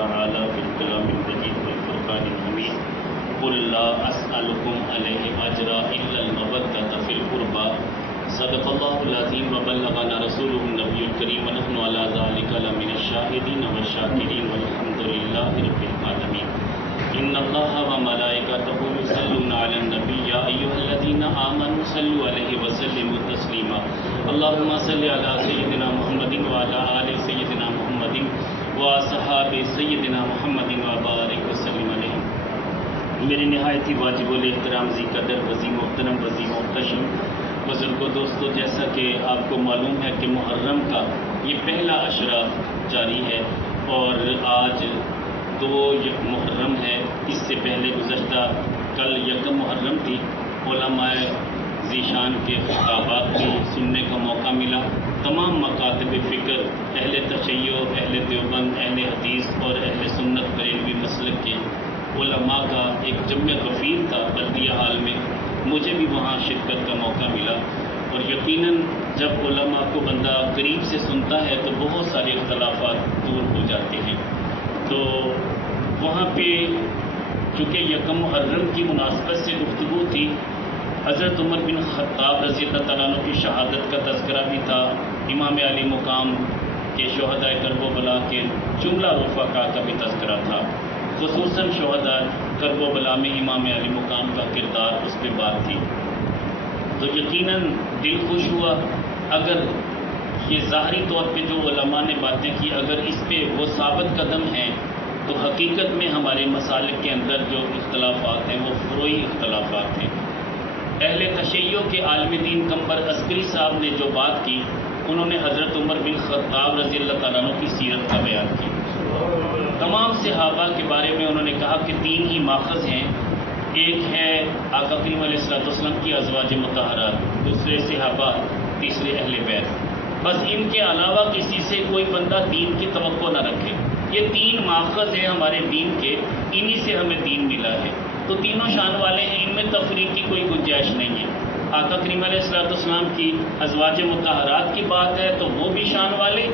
تعالى في الكلام المجيد والفرقان الحميد قل لا أسألكم عليه أجرا إلا المودة في القربى صدق الله العظيم وبلغنا رسوله النبي الكريم ونحن على ذلك لمن الشاهدين والشاكرين والحمد لله رب العالمين إن الله وملائكته يصلون على النبي يا أيها الذين آمنوا صلوا عليه وسلموا تسليما اللهم صل على سيدنا محمد وعلى آل سيدنا محمد وصحاب سيدنا محمد وبارك وسلم علیہ. میرے نہایت ہی واجب الاحترام ذی قدر وزیر محترم وزیر محتشم بزرگوں دوستوں، جیسا کہ آپ کو معلوم ہے کہ محرم کا یہ پہلا عشرہ جاری ہے اور آج 2 محرم ہے. اس سے پہلے گزشتہ کل 1 محرم تھی. علماء ذیشان کے خطابات بھی سننے کا موقع ملا. تمام مکاتب فکر، اہل تشیع، اہل دیوبند، اہل حدیث اور اہل سنت بریلوی مسلک کے علماء کا ایک جمع غفیر تھا بلدیہ حال میں. مجھے بھی وہاں شرکت کا موقع ملا اور یقیناً جب علماء کو بندہ قریب سے سنتا ہے تو بہت سارے اختلافات دور ہو جاتے ہیں. تو وہاں پہ چونکہ 1 محرم کی مناسبت سے گفتگو تھی، حضرت عمر بن خطاب رضی اللہ تعالیٰ عنہ کی شہادت کا تذکرہ بھی تھا. امام علی مقام کے شہداء کرب و بلا کے جملہ رفقا کا بھی تذکرہ تھا. خصوصاً شہداء کرب و بلا میں امام علی مقام کا کردار اس پہ بات تھی. تو یقیناً دل خوش ہوا. اگر یہ ظاہری طور پہ جو علماء نے باتیں کی اگر اس پہ وہ ثابت قدم ہیں تو حقیقت میں ہمارے مسالک کے اندر جو اختلافات ہیں وہ فروعی اختلافات ہیں. اہل تشیع کے عالم دین قمر عسکری صاحب نے جو بات کی، انہوں نے حضرت عمر بن خطاب رضی اللہ تعالیٰ عنہ کی سیرت کا بیان کی. تمام صحابہ کے بارے میں انہوں نے کہا کہ 3 ہی ماخذ ہیں. ایک ہے آقا کریم علیہ الصلوۃ والسلام کی ازواج مطہرات، دوسرے صحابہ، تیسرے اہل بیت. بس ان کے علاوہ کسی سے کوئی بندہ دین کی توقع نہ رکھے. یہ 3 ماخذ ہیں ہمارے دین کے، انہی سے ہمیں دین ملا ہے. تو تینوں شان والے ہیں، ان میں تفریق کی کوئی گنجائش نہیں ہے. آقا کریم علیہ الصلوۃ والسلام کی ازواج مطہرات کی بات ہے تو وہ بھی شان والے،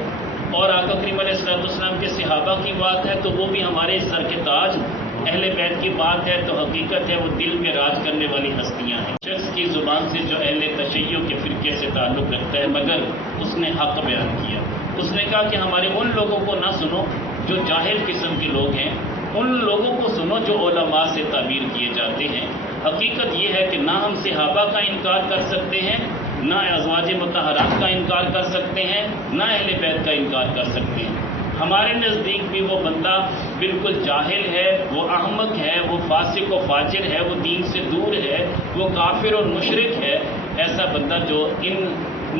اور آقا کریم علیہ الصلوۃ والسلام کے صحابہ کی بات ہے تو وہ بھی ہمارے سر کے تاج. اہل بیت کی بات ہے تو حقیقت ہے وہ دل میں راج کرنے والی ہستیاں ہیں. شخص کی زبان سے جو اہل تشیع کے فرقے سے تعلق رکھتا ہے مگر اس نے حق بیان کیا. اس نے کہا کہ ہمارے ان لوگوں کو نہ سنو جو جاہل قسم کے لوگ ہیں، ان لوگوں کو سنو جو علماء سے تعبیر کیے جاتے ہیں. حقیقت یہ ہے کہ نہ ہم صحابہ کا انکار کر سکتے ہیں، نہ ازواج مطہرات کا انکار کر سکتے ہیں، نہ اہل بیت کا انکار کر سکتے ہیں. ہمارے نزدیک بھی وہ بندہ بالکل جاہل ہے، وہ احمق ہے، وہ فاسق و فاجر ہے، وہ دین سے دور ہے، وہ کافر اور مشرک ہے. ایسا بندہ جو ان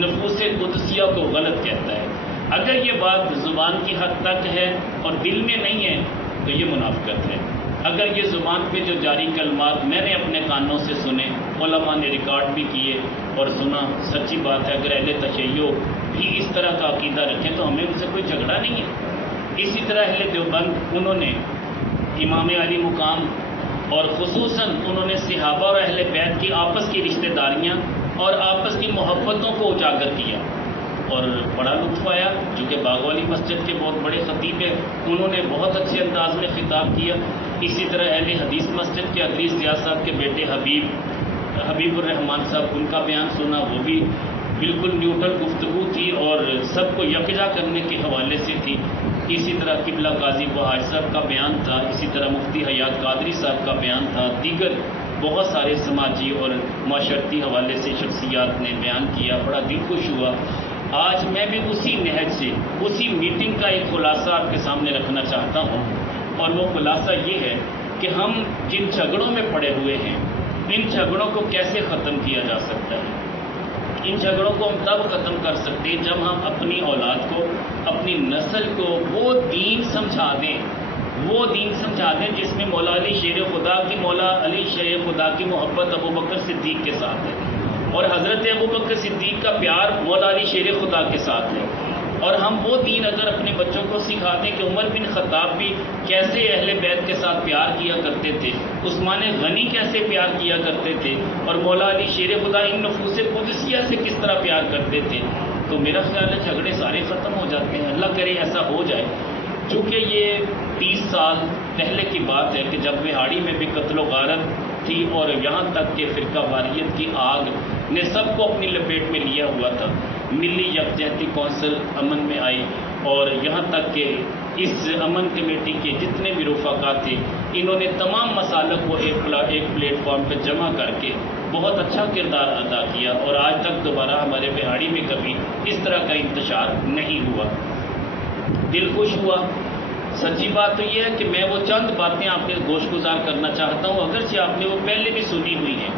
نفوس قدسیہ کو غلط کہتا ہے. اگر یہ بات زبان کی حد تک ہے اور دل میں نہیں ہے تو یہ منافقت ہے. اگر یہ زبان پہ جو جاری کلمات میں نے اپنے کانوں سے سنے، علماء نے ریکارڈ بھی کیے اور سنا، سچی بات ہے اگر اہل تشیع بھی اس طرح کا عقیدہ رکھیں تو ہمیں ان سے کوئی جھگڑا نہیں ہے. اسی طرح اہل دیوبند انہوں نے امام علی مقام اور خصوصاً انہوں نے صحابہ اور اہل بیت کی آپس کی رشتہ داریاں اور آپس کی محبتوں کو اجاگر کیا اور بڑا لطف آیا. چونکہ باغ والی مسجد کے بہت بڑے خطیب ہیں، انہوں نے بہت اچھے انداز میں خطاب کیا. اسی طرح اہل حدیث مسجد کے حدیث ضیاء صاحب کے بیٹے حبیب الرحمان صاحب، ان کا بیان سنا. وہ بھی بالکل نیوٹرل گفتگو تھی اور سب کو یکجا کرنے کے حوالے سے تھی. اسی طرح قبلہ قاضی بہاج صاحب کا بیان تھا. اسی طرح مفتی حیات قادری صاحب کا بیان تھا. دیگر بہت سارے سماجی اور معاشرتی حوالے سے شخصیات نے بیان کیا. بڑا دل خوش ہوا. آج میں بھی اسی نہج سے اسی میٹنگ کا ایک خلاصہ آپ کے سامنے رکھنا چاہتا ہوں، اور وہ خلاصہ یہ ہے کہ ہم جن جھگڑوں میں پڑے ہوئے ہیں ان جھگڑوں کو کیسے ختم کیا جا سکتا ہے. ان جھگڑوں کو ہم تب ختم کر سکتے ہیں جب ہم اپنی اولاد کو، اپنی نسل کو وہ دین سمجھا دیں جس میں مولا علی شیر خدا کی محبت ابو بکر صدیق کے ساتھ ہے اور حضرت ابو بکر صدیق کا پیار مولا علی شیر خدا کے ساتھ ہے. اور ہم وہ دین اگر اپنے بچوں کو سکھا دیں کہ عمر بن خطاب بھی کیسے اہل بیت کے ساتھ پیار کیا کرتے تھے، عثمان غنی کیسے پیار کیا کرتے تھے، اور مولا علی شیر خدا ان نفوس قدسیہ سے کس طرح پیار کرتے تھے، تو میرا خیال ہے جھگڑے سارے ختم ہو جاتے ہیں. اللہ کرے ایسا ہو جائے. چونکہ یہ 30 سال پہلے کی بات ہے کہ جب بہاڑی میں بھی قتل و غارت تھی اور یہاں تک کہ فرقہ واریت کی آگ نے سب کو اپنی لپیٹ میں لیا ہوا تھا. ملی یکجہتی کونسل امن میں آئی اور یہاں تک کہ اس امن کمیٹی کے جتنے بھی رفقا تھے انہوں نے تمام مسالک کو ایک پلیٹ فارم پہ جمع کر کے بہت اچھا کردار ادا کیا اور آج تک دوبارہ ہمارے بہاڑی میں کبھی اس طرح کا انتشار نہیں ہوا. دل خوش ہوا. سچی بات تو یہ ہے کہ میں وہ چند باتیں آپ کے گوش گزار کرنا چاہتا ہوں، اگرچہ آپ نے وہ پہلے بھی سنی ہوئی ہیں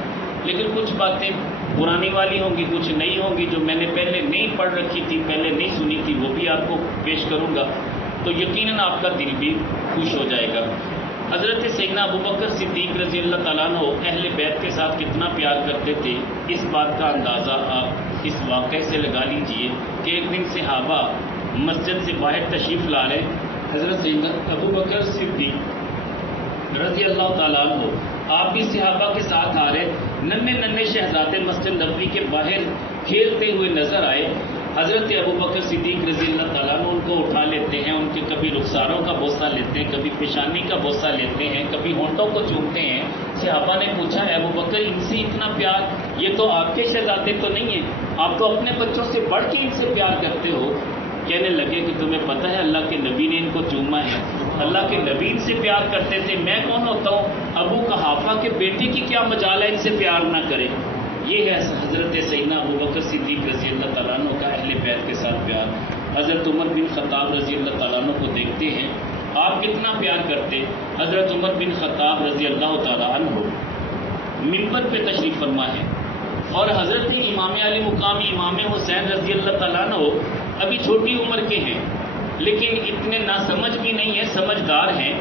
لیکن کچھ باتیں پرانی والی ہوں گی، کچھ نئی ہوں گی جو میں نے پہلے نہیں پڑھ رکھی تھی، پہلے نہیں سنی تھی، وہ بھی آپ کو پیش کروں گا تو یقیناً آپ کا دل بھی خوش ہو جائے گا. حضرت سیدنا ابوبکر صدیق رضی اللہ تعالیٰ عنہ اہل بیت کے ساتھ کتنا پیار کرتے تھے اس بات کا اندازہ آپ اس واقعے سے لگا لیجئے کہ ایک دن صحابہ مسجد سے باہر تشریف لا رہے. حضرت سیدنا ابوبکر صدیق رضی اللہ تعالیٰ عنہ آپ بھی صحابہ کے ساتھ آ رہے. ننھے شہزادے مسجد نبوی کے باہر کھیلتے ہوئے نظر آئے. حضرت ابوبکر صدیق رضی اللہ تعالیٰ عنہ ان کو اٹھا لیتے ہیں، ان کے کبھی رخساروں کا بوسہ لیتے ہیں، کبھی پیشانی کا بوسہ لیتے ہیں، کبھی ہونٹوں کو چومتے ہیں. صحابہ نے پوچھا ابوبکر ان سے اتنا پیار، یہ تو آپ کے شہزادے تو نہیں ہیں، آپ تو اپنے بچوں سے بڑھ کے ان سے پیار کرتے ہو. کہنے لگے کہ تمہیں پتہ ہے اللہ کے نبی نے ان کو چوما ہے، اللہ کے نبی ان سے پیار کرتے تھے، میں کون ہوتا ہوں ابو قحافہ کے بیٹے کی کیا مجال ہے ان سے پیار نہ کرے. یہ ہے حضرت سیدنا ابوبکر صدیق رضی اللہ تعالیٰ عنہ کا اہل بیت کے ساتھ پیار. حضرت عمر بن خطاب رضی اللہ تعالیٰ عنہ کو دیکھتے ہیں آپ کتنا پیار کرتے. حضرت عمر بن خطاب رضی اللہ تعالیٰ عنہ منبر پہ تشریف فرما ہے اور حضرت امام علی مقام امام حسین رضی اللہ تعالیٰ عنہ ابھی چھوٹی عمر کے ہیں لیکن اتنے ناسمجھ بھی نہیں ہیں، سمجھدار ہیں.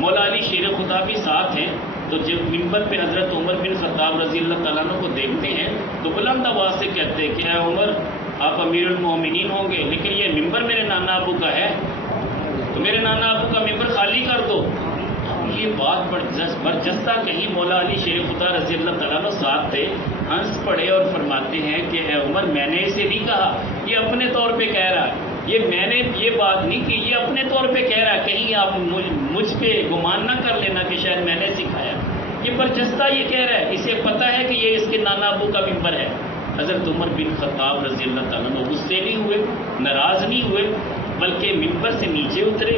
مولا علی شیر خدا بھی ساتھ ہیں. تو جب منبر پہ حضرت عمر بن خطاب رضی اللہ تعالیٰ عنہ کو دیکھتے ہیں تو بلند آواز سے کہتے ہیں کہ اے عمر آپ امیر المومنین ہوں گے لیکن یہ منبر میرے نانا ابو کا ہے تو میرے نانا ابو کا منبر خالی کر دو. یہ بات برجستہ کہیں مولا علی شیر خدا رضی اللہ تعالیٰ عنہ ساتھ تھے، ہنس پڑے اور فرماتے ہیں کہ اے عمر میں نے اسے نہیں کہا، یہ اپنے طور پہ کہہ رہا ہے، یہ میں نے یہ بات نہیں کی، یہ اپنے طور پہ کہہ رہا ہے، کہیں آپ مجھ پہ گمان نہ کر لینا کہ شاید میں نے سکھایا. یہ برجستہ یہ کہہ رہا ہے، اسے پتہ ہے کہ یہ اس کے نانا ابو کا منبر ہے. حضرت عمر بن خطاب رضی اللہ تعالیٰ عنہ غصے نہیں ہوئے، ناراض نہیں ہوئے بلکہ منبر سے نیچے اترے،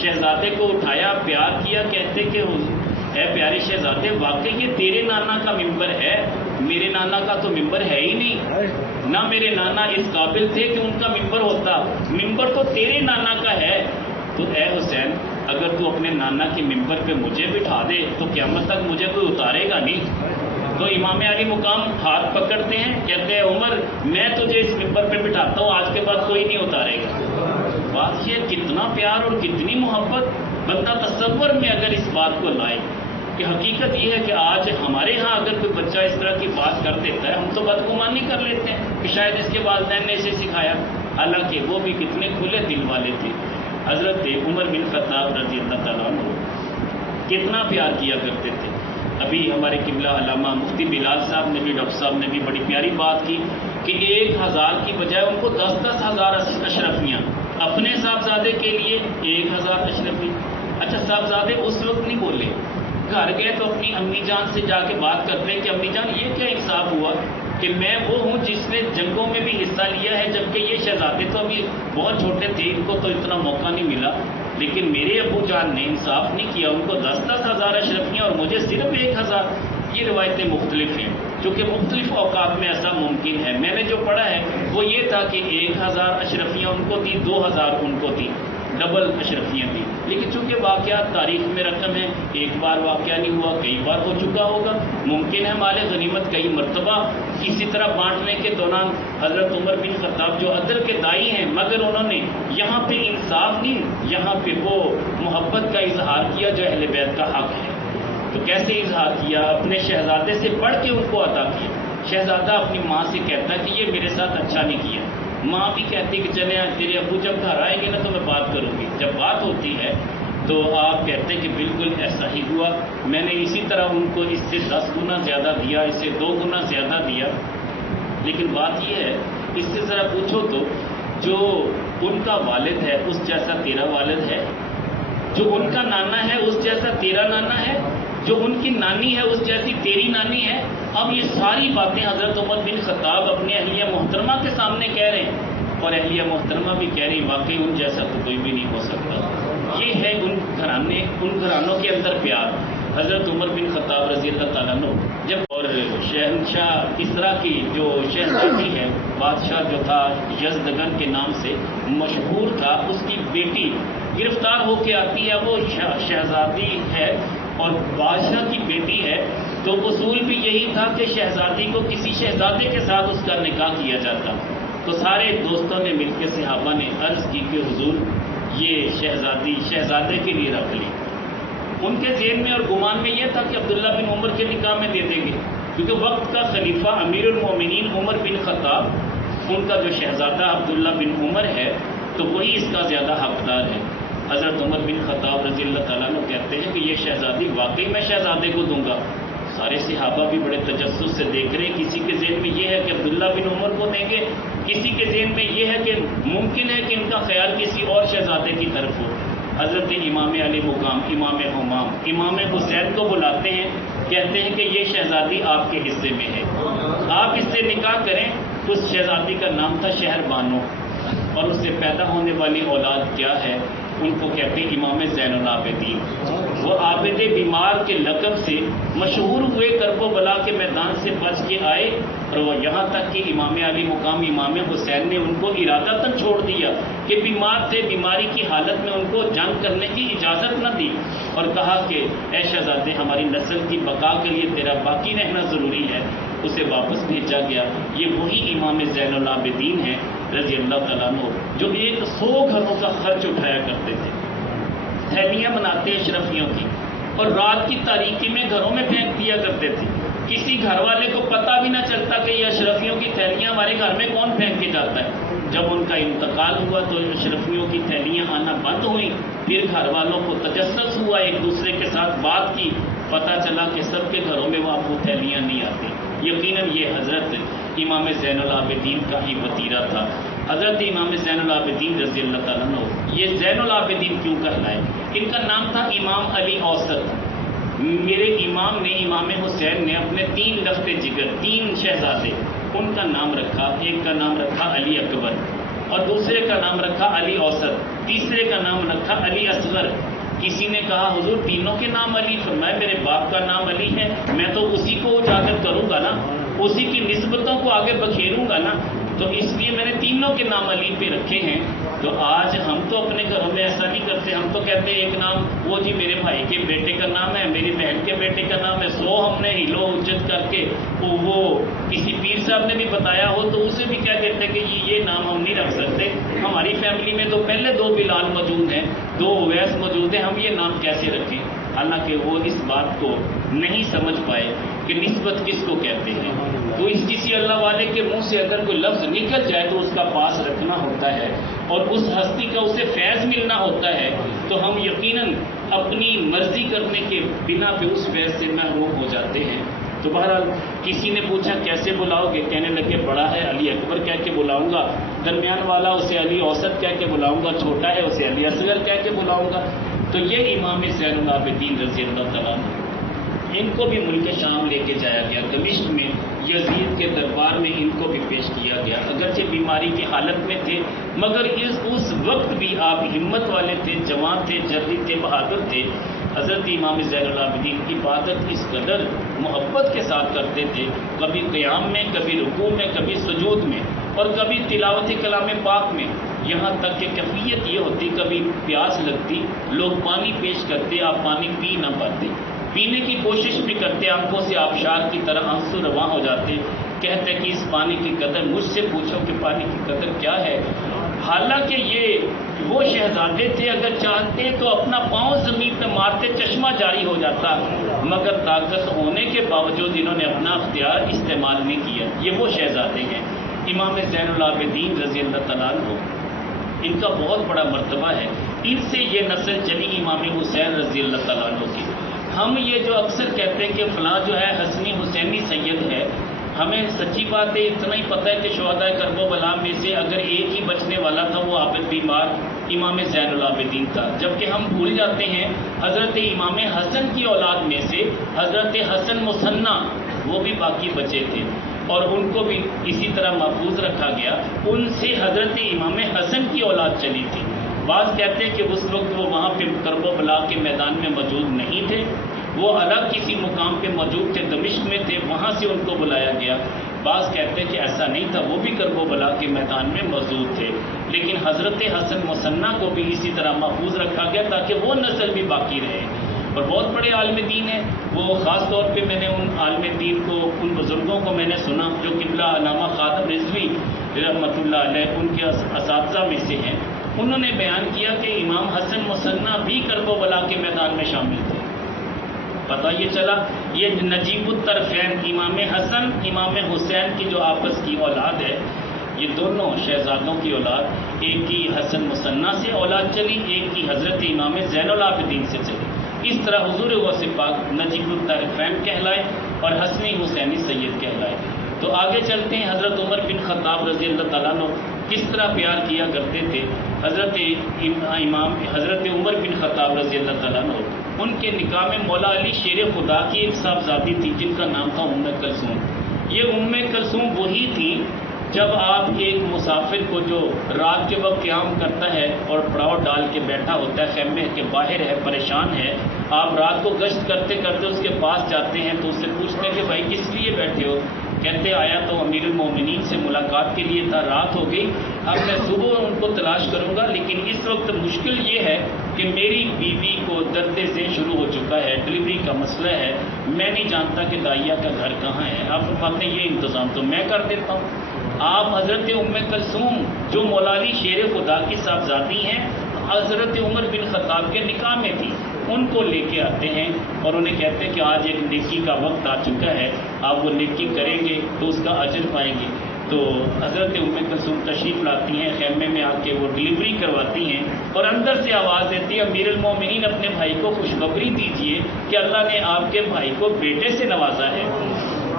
شہزادے کو اٹھایا، پیار کیا، کہتے کہ اے پیارے شہزادے واقعی یہ تیرے نانا کا منبر ہے، میرے نانا کا تو منبر ہے ہی نہیں، نہ میرے نانا اس قابل تھے کہ ان کا منبر ہوتا، منبر تو تیرے نانا کا ہے. تو اے حسین اگر تو اپنے نانا کے منبر پہ مجھے بٹھا دے تو قیامت تک مجھے کوئی اتارے گا نہیں. تو امام علی مقام ہاتھ پکڑتے ہیں، کہتے ہیں عمر میں تجھے اس منبر پہ بٹھاتا ہوں، آج کے بعد کوئی نہیں اتارے گا. بات یہ کتنا پیار اور کتنی محبت بندہ تصور میں اگر اس بات کو لائے کہ حقیقت یہ ہے کہ آج ہمارے ہاں اگر کوئی بچہ اس طرح کی بات کر دیتا ہے ہم تو بدگمانی کر لیتے ہیں کہ شاید اس کے والدین نے اسے سکھایا، حالانکہ وہ بھی کتنے کھلے دل والے تھے. حضرت عمر بن خطاب رضی اللہ تعالیٰ عنہ کتنا پیار کیا کرتے تھے. ابھی ہمارے قبلہ علامہ مفتی بلال صاحب نے بھی، ڈاکٹر صاحب نے بھی بڑی پیاری بات کی کہ 1000 کی بجائے ان کو 10-10 ہزار اشرفیاں، اپنے صاحبزادے کے لیے 1000 اشرفی. اچھا صاحبزادے اس وقت نہیں بولے، گھر گئے تو اپنی امی جان سے جا کے بات کرتے ہیں کہ امی جان یہ کیا انصاف ہوا کہ میں وہ ہوں جس نے جنگوں میں بھی حصہ لیا ہے جبکہ یہ شہزادے تو ابھی بہت چھوٹے تھے، ان کو تو اتنا موقع نہیں ملا، لیکن میرے ابو جان نے انصاف نہیں کیا، ان کو 10-10 ہزار اشرفیاں اور مجھے صرف 1000. یہ روایتیں مختلف ہیں چونکہ مختلف اوقات میں ایسا ممکن ہے. میں نے جو پڑھا ہے وہ یہ تھا کہ 1000 اشرفیاں ان کو تھی، 2000 ان کو تھی، ڈبل اشرفیاں تھیں. لیکن چونکہ واقعات تاریخ میں رقم ہے، ایک بار واقعہ نہیں ہوا، کئی بار ہو چکا ہوگا، ممکن ہے مال غنیمت کئی مرتبہ اسی طرح بانٹنے کے دوران حضرت عمر بن خطاب جو عدل کے دائی ہیں مگر انہوں نے یہاں پہ انصاف نہیں، یہاں پہ وہ محبت کا اظہار کیا جو اہل بیت کا حق ہے. تو کیسے اظہار کیا؟ اپنے شہزادے سے بڑھ کے ان کو عطا کیا. شہزادہ اپنی ماں سے کہتا ہے کہ یہ میرے ساتھ اچھا نہیں کیا، ماں بھی کہتی کہ چلے تیرے ابو جب گھر آئیں گے نا تو میں بات کروں گی. جب بات ہوتی ہے تو آپ کہتے ہیں کہ بالکل ایسا ہی ہوا، میں نے اسی طرح ان کو اس سے 10 گنا زیادہ دیا، اس سے 2 گنا زیادہ دیا. لیکن بات یہ ہے اس سے ذرا پوچھو تو جو ان کا والد ہے اس جیسا تیرا والد ہے؟ جو ان کا نانا ہے اس جیسا تیرا نانا ہے، جو ان کی نانی ہے اس جیسی تیری نانی ہے. اب یہ ساری باتیں حضرت عمر بن خطاب اپنی اہلیہ محترمہ کے سامنے کہہ رہے ہیں، اور اہلیہ محترمہ بھی کہہ رہی واقعی ان جیسا تو کوئی بھی نہیں ہو سکتا. یہ ہے ان گھرانوں کے اندر پیار. حضرت عمر بن خطاب رضی اللہ تعالیٰ عنہ جب اور شہنشاہ اسرا کی جو شہزادی ہے، بادشاہ جو تھا یزدگن کے نام سے مشہور تھا، اس کی بیٹی گرفتار ہو کے آتی ہے. وہ شہزادی ہے اور بادشاہ کی بیٹی ہے، تو اصول بھی یہی تھا کہ شہزادی کو کسی شہزادے کے ساتھ اس کا نکاح کیا جاتا. تو سارے دوستوں نے مل کے صحابہ نے عرض کی کہ حضور یہ شہزادے کے لیے رکھ لی. ان کے ذہن میں اور گمان میں یہ تھا کہ عبداللہ بن عمر کے نکاح میں دے دیں گے، کیونکہ وقت کا خلیفہ امیر المومنین عمر بن خطاب، ان کا جو شہزادہ عبداللہ بن عمر ہے تو وہی اس کا زیادہ حقدار ہے. حضرت عمر بن خطاب رضی اللہ تعالیٰ عنہ کہتے ہیں کہ یہ شہزادی واقعی میں شہزادے کو دوں گا. سارے صحابہ بھی بڑے تجسس سے دیکھ رہے ہیں. کسی کے ذہن میں یہ ہے کہ عبداللہ بن عمر کو دیں گے، کسی کے ذہن میں یہ ہے کہ ممکن ہے کہ ان کا خیال کسی اور شہزادے کی طرف ہو. حضرت امام علی مقام امام حمام امام حسین کو بلاتے ہیں، کہتے ہیں کہ یہ شہزادی آپ کے حصے میں ہے، آپ اس سے نکاح کریں. اس شہزادی کا نام تھا شہر بانو، اور اس سے پیدا ہونے والی اولاد کیا ہے ان کو کہتے ہیں امام زین العابدین. وہ عابد بیمار کے لقب سے مشہور ہوئے، کرب و بلا کے میدان سے بچ کے آئے، اور وہ یہاں تک کہ امام علی مقام امام حسین نے ان کو ارادتاً چھوڑ دیا کہ بیمار تھے، بیماری کی حالت میں ان کو جنگ کرنے کی اجازت نہ دی، اور کہا کہ اے شہزادے ہماری نسل کی بقا کے لیے تیرا باقی رہنا ضروری ہے. اسے واپس بھیجا گیا. یہ وہی امام زین العابدین ہیں رضی اللہ تعالیٰ عنہ جو 100 گھروں کا خرچ اٹھایا کرتے تھے. تھیلیاں بناتے اشرفیوں کی اور رات کی تاریکی میں گھروں میں پھینک دیا کرتے تھے. کسی گھر والے کو پتہ بھی نہ چلتا کہ یہ اشرفیوں کی تھیلیاں ہمارے گھر میں کون پھینک کے جاتا ہے. جب ان کا انتقال ہوا تو اشرفیوں کی تھیلیاں آنا بند ہوئیں. پھر گھر والوں کو تجسس ہوا، ایک دوسرے کے ساتھ بات کی، پتہ چلا کہ سب کے گھروں میں وہاں وہ تھیلیاں نہیں آتی. یقیناً یہ حضرت امام زین العابدین کا ہی وطیرہ تھا. حضرت امام زین العابدین رضی اللہ تعالیٰ عنہ یہ زین العابدین کیوں کہلائے؟ ان کا نام تھا امام علی اوسط. میرے امام نے امام حسین نے اپنے 3 لخت جگر 3 شہزادے ان کا نام رکھا. ایک کا نام رکھا علی اکبر، اور دوسرے کا نام رکھا علی اوسط، تیسرے کا نام رکھا علی اصغر. کسی نے کہا حضور تینوں کے نام علی؟ فرمایا میرے باپ کا نام علی ہے، میں تو اسی کو اجاگر کروں گا نا، اسی کی نسبتوں کو آگے بکھیروں گا نا، تو اس لیے میں نے تینوں کے نام علی پہ رکھے ہیں. تو آج ہم تو اپنے گھروں میں ایسا نہیں کرتے. ہم تو کہتے ہیں ایک نام وہ جی میرے بھائی کے بیٹے کا نام ہے، میری بہن کے بیٹے کا نام ہے. 100 ہم نے ہیلو اجت کر کے وہ کسی پیر صاحب نے بھی بتایا ہو تو اسے بھی کہہ دیتے کہ یہ نام ہم نہیں رکھ سکتے. ہماری فیملی میں تو پہلے 2 بلال موجود ہیں، 2 اویس موجود ہیں، ہم یہ نام کیسے رکھیں؟ حالانکہ وہ اس بات کو نہیں سمجھ پائے کہ نسبت کس کو کہتے ہیں. تو اس کسی اللہ والے کے منہ سے اگر کوئی لفظ نکل جائے تو اس کا پاس رکھنا ہوتا ہے، اور اس ہستی کا اسے فیض ملنا ہوتا ہے. تو ہم یقیناً اپنی مرضی کرنے کے بنا پہ اس فیض سے محروم ہو جاتے ہیں. تو بہرحال کسی نے پوچھا کیسے بلاؤ گے؟ کہنے لگے بڑا ہے علی اکبر کہہ کے بلاؤں گا، درمیان والا اسے علی اوسط کہہ کے بلاؤں گا، چھوٹا ہے اسے علی اصغر کہہ کے بلاؤں گا. تو یہ امام زین العابدین رضی اللہ تعالیٰ عنہ ان کو بھی ملک شام لے کے جایا گیا. دمشق میں یزید کے دربار میں ان کو بھی پیش کیا گیا. اگرچہ بیماری کی حالت میں تھے مگر اس وقت بھی آپ ہمت والے تھے، جوان تھے، جرأت تھے، بہادر تھے. حضرت امام زین العابدین عبادت اس قدر محبت کے ساتھ کرتے تھے، کبھی قیام میں، کبھی رکوع میں، کبھی سجود میں، اور کبھی تلاوت کلام پاک میں. یہاں تک کہ کیفیت یہ ہوتی کبھی پیاس لگتی، لوگ پانی پیش کرتے، آپ پانی پی نہ پاتے، پینے کی کوشش بھی کرتے، آنکھوں سے آبشار کی طرح آنسو رواں ہو جاتے. کہتے کہ اس پانی کی قدر مجھ سے پوچھو کہ پانی کی قدر کیا ہے. حالانکہ یہ وہ شہزادے تھے اگر چاہتے تو اپنا پاؤں زمین پہ مارتے چشمہ جاری ہو جاتا، مگر طاقت ہونے کے باوجود انہوں نے اپنا اختیار استعمال نہیں کیا. یہ وہ شہزادے ہیں. امام زین العابدین رضی اللہ تعالیٰ عنہ ان کا بہت بڑا مرتبہ ہے. ان سے یہ نسل چلی امام حسین رضی اللہ تعالیٰ عنہ کی. ہم یہ جو اکثر کہتے ہیں کہ فلاں جو ہے حسنی حسینی سید ہے، ہمیں سچی بات ہے اتنا ہی پتہ ہے کہ شہداء کرب و بلا میں سے اگر ایک ہی بچنے والا تھا وہ عابد بیمار امام زین العابدین تھا، جبکہ ہم بھول جاتے ہیں حضرت امام حسن کی اولاد میں سے حضرت حسن مثنیٰ وہ بھی باقی بچے تھے اور ان کو بھی اسی طرح محفوظ رکھا گیا. ان سے حضرت امام حسن کی اولاد چلی تھی. بعض کہتے ہیں کہ اس وقت وہ وہاں پہ کرب و بلا کے میدان میں موجود نہیں تھے، وہ الگ کسی مقام پہ موجود تھے، دمشق میں تھے، وہاں سے ان کو بلایا گیا. بعض کہتے ہیں کہ ایسا نہیں تھا، وہ بھی کرب و بلا کے میدان میں موجود تھے، لیکن حضرت حسن مثنیٰ کو بھی اسی طرح محفوظ رکھا گیا تاکہ وہ نسل بھی باقی رہے. اور بہت بڑے عالم دین ہیں وہ، خاص طور پہ میں نے ان عالم دین کو، ان بزرگوں کو میں نے سنا جو قبلہ علامہ خادم رضوی رحمۃ اللہ علیہ ان کے اساتذہ میں سے ہیں. انہوں نے بیان کیا کہ امام حسن مثنیٰ بھی کرب و بلا کے میدان میں شامل تھے. پتہ یہ چلا یہ نجیب الطرفین امام حسن امام حسین کی جو آپس کی اولاد ہے، یہ دونوں شہزادوں کی اولاد، ایک کی حسن مثنیٰ سے اولاد چلی، ایک کی حضرت امام زین العابدین سے چلی. اس طرح حضور غوث پاک نجیب الطرفین کہلائے اور حسنی حسینی سید کہلائے. تو آگے چلتے ہیں. حضرت عمر بن خطاب رضی اللہ تعالیٰ عنہ کس طرح پیار کیا کرتے تھے. حضرت عمر بن خطاب رضی اللہ تعالیٰ عنہ، ان کے نکاح میں مولا علی شیر خدا کی ایک صاحبزادی تھی جن کا نام تھا ام کلثوم. یہ ام کلثوم وہی تھی جب آپ ایک مسافر کو جو رات کے وقت قیام کرتا ہے اور پڑاؤ ڈال کے بیٹھا ہوتا ہے، خیمے کے باہر ہے، پریشان ہے، آپ رات کو گشت کرتے کرتے اس کے پاس جاتے ہیں تو اس سے پوچھتے ہیں کہ بھائی کس لیے بیٹھے ہو؟ کہتے آیا تو امیر المومنین سے ملاقات کے لیے تھا، رات ہو گئی، اب میں صبح ان کو تلاش کروں گا، لیکن اس وقت مشکل یہ ہے کہ میری بیوی کو درد ذہن شروع ہو چکا ہے، ڈلیوری کا مسئلہ ہے، میں نہیں جانتا کہ دائیا کا گھر کہاں ہے، آپ فرماتے ہیں یہ انتظام تو میں کر دیتا ہوں. آپ حضرت ام کلثوم جو مولا علی شیر خدا کی صاحبزادی ہیں، حضرت عمر بن خطاب کے نکاح میں تھی، ان کو لے کے آتے ہیں اور انہیں کہتے ہیں کہ آج ایک نیکی کا وقت آ چکا ہے، آپ وہ نیکی کریں گے تو اس کا اجر پائیں گے. تو حضرت ام کلثوم تشریف لاتی ہیں، خیمے میں آ کے وہ ڈلیوری کرواتی ہیں اور اندر سے آواز دیتی ہے امیر المومنین اپنے بھائی کو خوشخبری دیجیے کہ اللہ نے آپ کے بھائی کو بیٹے سے نوازا ہے.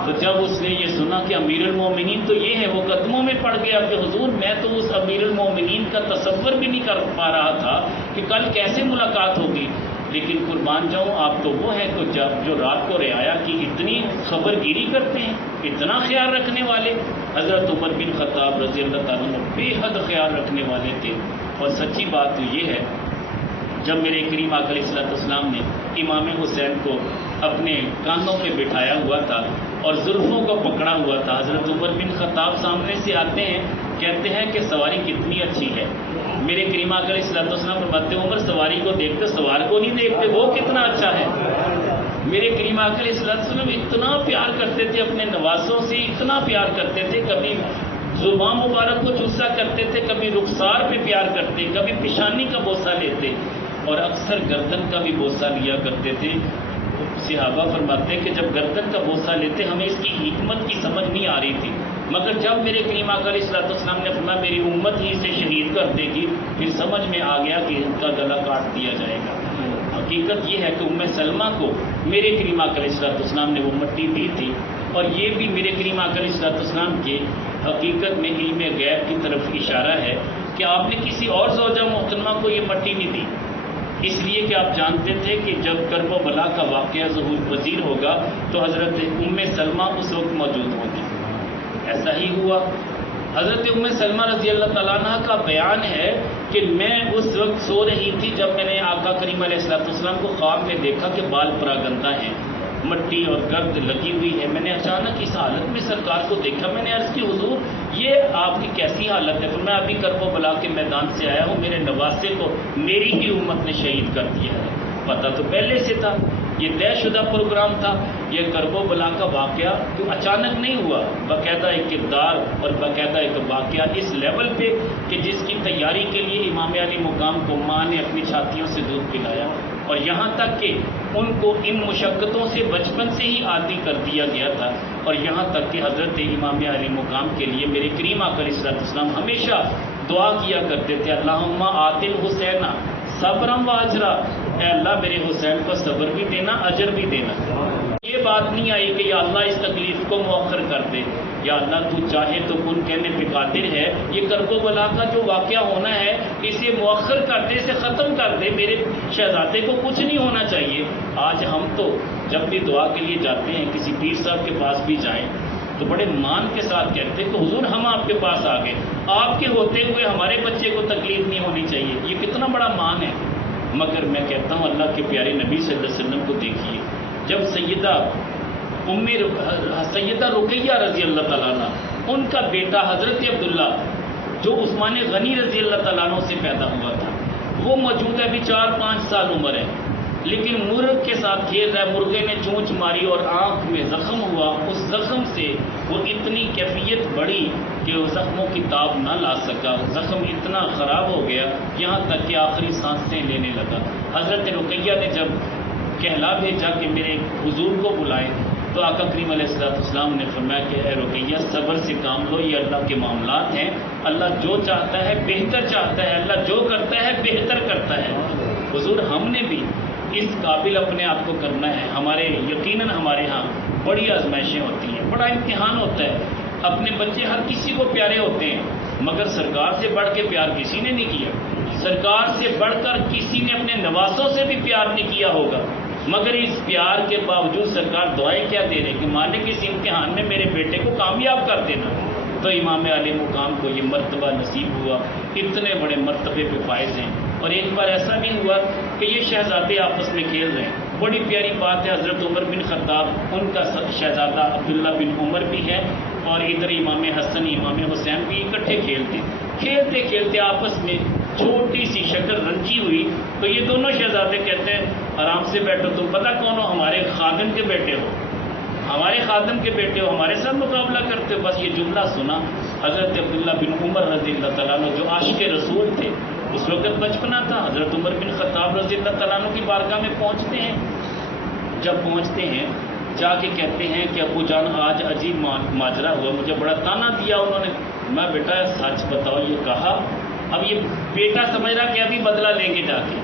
تو جب اس نے یہ سنا کہ امیر المومنین تو یہ ہے، وہ قدموں میں پڑ گیا کہ حضور میں تو اس امیر المومنین کا تصور بھی نہیں کر پا رہا تھا کہ کل کیسے ملاقات ہوگی، لیکن قربان جاؤں آپ تو وہ ہیں جو رات کو رعایا کی اتنی خبر گیری کرتے ہیں، اتنا خیال رکھنے والے. حضرت عمر بن خطاب رضی اللہ تعالیٰ عنہ بے حد خیال رکھنے والے تھے. اور سچی بات تو یہ ہے جب میرے کریم آقا علیہ الصلوۃ والسلام نے امام حسین کو اپنے کاندھوں پہ بٹھایا ہوا تھا اور زلفوں کو پکڑا ہوا تھا، حضرت عمر بن خطاب سامنے سے آتے ہیں، کہتے ہیں کہ سواری کتنی اچھی ہے. میرے کریم آقا علیہ الصلوۃ والسلام فرماتے ہیں عمر سواری کو دیکھتے سوار کو نہیں دیکھتے، وہ کتنا اچھا ہے. میرے کریم آقا علیہ الصلوۃ والسلام اتنا پیار کرتے تھے اپنے نوازوں سے، اتنا پیار کرتے تھے، کبھی زبان مبارک کو چوسا کرتے تھے، کبھی رخسار پہ پیار کرتے، کبھی پیشانی کا بوسہ لیتے اور اکثر گردن کا بھی بوسہ لیا کرتے تھے. صحابہ فرماتے ہیں کہ جب گردن کا بوسہ لیتے ہمیں اس کی حکمت کی سمجھ نہیں آ رہی تھی، مگر جب میرے کریم آقا علیہ الصلوۃ والسلام نے فرمایا میری امت ہی اسے شہید کر دے گی، پھر سمجھ میں آ گیا کہ ان کا گلا کاٹ دیا جائے گا. حقیقت یہ ہے کہ ام سلمہ کو میرے کریم آقا علیہ الصلوۃ والسلام نے وہ مٹی دی تھی، اور یہ بھی میرے کریم آقا علیہ الصلوۃ والسلام کے حقیقت میں علم غیب کی طرف اشارہ ہے کہ آپ نے کسی اور زوجہ محترمہ کو یہ مٹی نہیں دی، اس لیے کہ آپ جانتے تھے کہ جب کرب و بلا کا واقعہ ظہور پذیر ہوگا تو حضرت ام سلمہ اس وقت موجود ہوگی. ایسا ہی ہوا. حضرت ام سلمہ رضی اللہ تعالیٰ عنہ کا بیان ہے کہ میں اس وقت سو رہی تھی جب میں نے آقا کریم علیہ الصلوۃ والسلام کو خواب میں دیکھا کہ بال پراگندہ ہیں، مٹی اور گرد لگی ہوئی ہے. میں نے اچانک اس حالت میں سرکار کو دیکھا، میں نے عرض کی حضور یہ آپ کی کیسی حالت ہے؟ تو میں ابھی کرب و بلا کے میدان سے آیا ہوں، میرے نواسے کو میری ہی امت نے شہید کر دیا ہے. پتہ تو پہلے سے تھا، یہ طے شدہ پروگرام تھا. یہ کرب و بلا کا واقعہ تو اچانک نہیں ہوا، باقاعدہ ایک کردار اور باقاعدہ ایک واقعہ اس لیول پہ کہ جس کی تیاری کے لیے امام علی مقام کو ماں نے اپنی چھاتیوں سے دودھ پلایا، اور یہاں تک کہ ان کو ان مشقتوں سے بچپن سے ہی عادی کر دیا گیا تھا. اور یہاں تک کہ حضرت امام علی مقام کے لیے میرے کریم آقا علیہ الصلوۃ والسلام ہمیشہ دعا کیا کرتے تھے اللہم آت الحسین صبرا و اجرا، اے اللہ میرے حسین کو صبر بھی دینا، اجر بھی دینا. یہ بات نہیں آئی کہ یا اللہ اس تکلیف کو مؤخر کر دے، یا اللہ تو چاہے تو کن کہنے پہ قادر ہے، یہ کرب و بلا کا جو واقعہ ہونا ہے اسے مؤخر کر دے، اسے ختم کر دے، میرے شہزادے کو کچھ نہیں ہونا چاہیے۔ آج ہم تو جب بھی دعا کے لیے جاتے ہیں، کسی پیر صاحب کے پاس بھی جائیں تو بڑے مان کے ساتھ کہتے ہیں کہ حضور ہم آپ کے پاس آ گئے، آپ کے ہوتے ہوئے ہمارے بچے کو تکلیف نہیں ہونی چاہیے۔ یہ کتنا بڑا مان ہے۔ مگر میں کہتا ہوں اللہ کے پیارے نبی صلی اللہ علیہ وسلم کو دیکھیے، جب سیدہ رقیہ رضی اللہ تعالیٰ عنہ، ان کا بیٹا حضرت عبداللہ جو عثمان غنی رضی اللہ تعالیٰ عنہ سے پیدا ہوا تھا، وہ موجود ہے، ابھی 4-5 سال عمر ہے، لیکن مرغ کے ساتھ کھیل رہا ہے، مرغے نے چونچ ماری اور آنکھ میں زخم ہوا، اس زخم سے وہ اتنی کیفیت بڑھی کہ وہ زخموں کی تاب نہ لا سکا، زخم اتنا خراب ہو گیا یہاں تک کہ آخری سانسیں لینے لگا۔ حضرت رقیہ نے جب کہلا بھیجا کہ میرے حضور کو بلائیں تو آقا کریم علیہ السلام نے فرمایا کہ اے رقیہ صبر سے کام لو، یہ اللہ کے معاملات ہیں، اللہ جو چاہتا ہے بہتر چاہتا ہے، اللہ جو کرتا ہے بہتر کرتا ہے۔ حضور ہم نے بھی اس قابل اپنے آپ کو کرنا ہے۔ یقیناً ہمارے ہاں بڑی آزمائشیں ہوتی ہیں، بڑا امتحان ہوتا ہے، اپنے بچے ہر کسی کو پیارے ہوتے ہیں، مگر سرکار سے بڑھ کے پیار کسی نے نہیں کیا، سرکار سے بڑھ کر کسی نے اپنے نواسوں سے بھی پیار نہیں کیا ہوگا، مگر اس پیار کے باوجود سرکار دعائیں کیا دے رہے کہ مالک اس امتحان میں میرے بیٹے کو کامیاب کر دینا۔ تو امام علی مقام کو یہ مرتبہ نصیب ہوا، اتنے بڑے مرتبے پہ فائز ہیں۔ اور ایک بار ایسا بھی ہوا کہ یہ شہزادے آپس میں کھیل رہے ہیں، بڑی پیاری بات ہے، حضرت عمر بن خطاب ان کا شہزادہ عبداللہ بن عمر بھی ہے، اور ادھر امام حسن امام حسین بھی اکٹھے کھیلتے کھیلتے آپس میں چھوٹی سی شکل رنجی ہوئی، تو یہ دونوں شہزادے کہتے ہیں آرام سے بیٹھو، تم پتہ کون ہو؟ ہمارے خادم کے بیٹے ہو، ہمارے خادم کے بیٹے ہو، ہمارے ساتھ مقابلہ کرتے ہو۔ بس یہ جملہ سنا حضرت عبداللہ بن عمر رضی اللہ تعالیٰ عنہ جو عاشق رسول تھے، اس وقت بچپنا تھا، حضرت عمر بن خطاب رضی اللہ تعالیٰ عنہ کی بارگاہ میں پہنچتے ہیں، جب پہنچتے ہیں جا کے کہتے ہیں کہ ابو جان آج عجیب ماجرا ہوا، مجھے بڑا تانا دیا انہوں نے۔ میں بیٹا سچ بتاؤ یہ کہا؟ اب یہ بیٹا سمجھ رہا کہ ابھی بدلہ لیں گے جا کے،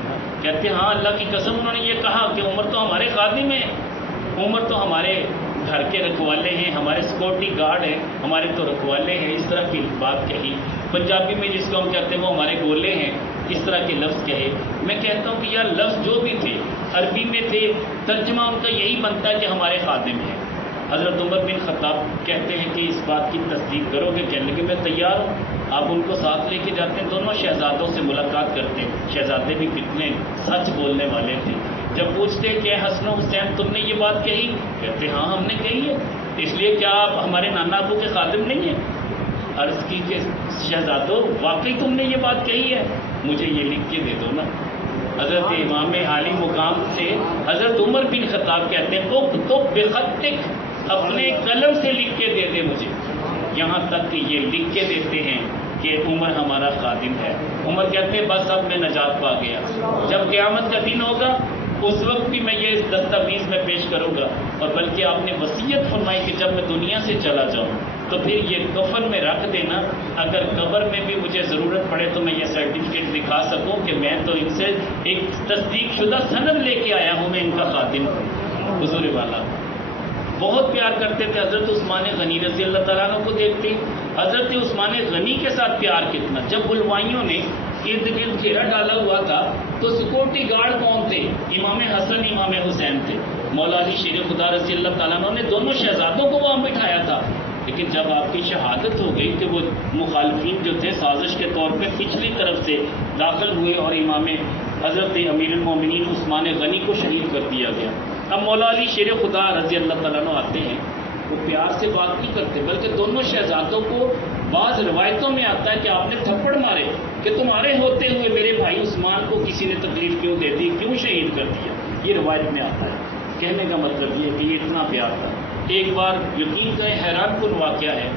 کہتے ہیں ہاں اللہ کی قسم انہوں نے یہ کہا کہ عمر تو ہمارے خادم ہیں، عمر تو ہمارے گھر کے رکھوالے ہیں، ہمارے سیکورٹی گارڈ ہیں، ہمارے تو رکھوالے ہیں، اس طرح کی بات کہی۔ پنجابی میں جس کو ہم کہتے ہیں وہ ہمارے گولے ہیں، اس طرح کے لفظ کہے۔ میں کہتا ہوں کہ یار لفظ جو بھی تھے عربی میں تھے، ترجمہ ان کا یہی بنتا ہے کہ ہمارے خادم ہیں۔ حضرت عمر بن خطاب کہتے ہیں کہ اس بات کی تصدیق کرو گے؟ کہنے لگے میں تیار ہوں۔ آپ ان کو ساتھ لے کے جاتے ہیں، دونوں شہزادوں سے ملاقات کرتے ہیں، شہزادے بھی کتنے سچ بولنے والے تھے۔ جب پوچھتے کہ حسن و حسین تم نے یہ بات کہی؟ کہتے ہاں ہم نے کہی ہے۔ اس لیے کیا آپ ہمارے نانا ابو کے خادم نہیں ہیں؟ عرض کی کہ شہزادوں واقعی تم نے یہ بات کہی ہے؟ مجھے یہ لکھ کے دے دو نا۔ حضرت امام عالی مقام سے حضرت عمر بن خطاب کہتے ہیں اکتب بخطک، اپنے قلم سے لکھ کے دے دے مجھے، یہاں تک کہ یہ لکھ کے دیتے ہیں کہ عمر ہمارا خادم ہے۔ عمر کہتے ہیں بس اب میں نجات پا گیا، جب قیامت کا دن ہوگا اس وقت بھی میں یہ دستاویز میں پیش کروں گا، اور بلکہ آپ نے وصیت فرمائی کہ جب میں دنیا سے چلا جاؤں تو پھر یہ کفن میں رکھ دینا، اگر قبر میں بھی مجھے ضرورت پڑے تو میں یہ سرٹیفکیٹ دکھا سکوں کہ میں تو ان سے ایک تصدیق شدہ سند لے کے آیا ہوں، میں ان کا خادم ہوں۔ حضور والا بہت پیار کرتے تھے، حضرت عثمان غنی رضی اللہ تعالیٰ عنہ کو دیکھتے، حضرت عثمان غنی کے ساتھ پیار کتنا۔ جب بلوائیوں نے ارد گرد گھیرا ڈالا ہوا تھا تو سیکورٹی گارڈ کون تھے؟ امام حسن امام حسین تھے۔ مولا علی شیر خدا رضی اللہ تعالیٰ عنہ نے دونوں شہزادوں کو وہاں بٹھایا تھا، لیکن جب آپ کی شہادت ہو گئی کہ وہ مخالفین جو تھے سازش کے طور پہ پچھلی طرف سے داخل ہوئے اور امام حضرت امیر المومنین عثمان غنی کو شہید کر دیا گیا۔ اب مولا علی شیر خدا رضی اللہ تعالیٰ عنہ آتے ہیں، وہ پیار سے بات نہیں کرتے بلکہ دونوں شہزادوں کو بعض روایتوں میں آتا ہے کہ آپ نے تھپڑ مارے کہ تمہارے ہوتے ہوئے میرے بھائی عثمان کو کسی نے تکلیف کیوں دے دی، کیوں شہید کر دیا، یہ روایت میں آتا ہے۔ کہنے کا مطلب یہ ہے کہ یہ اتنا پیار تھا۔ ایک بار یقین کریں حیران کن واقعہ ہے،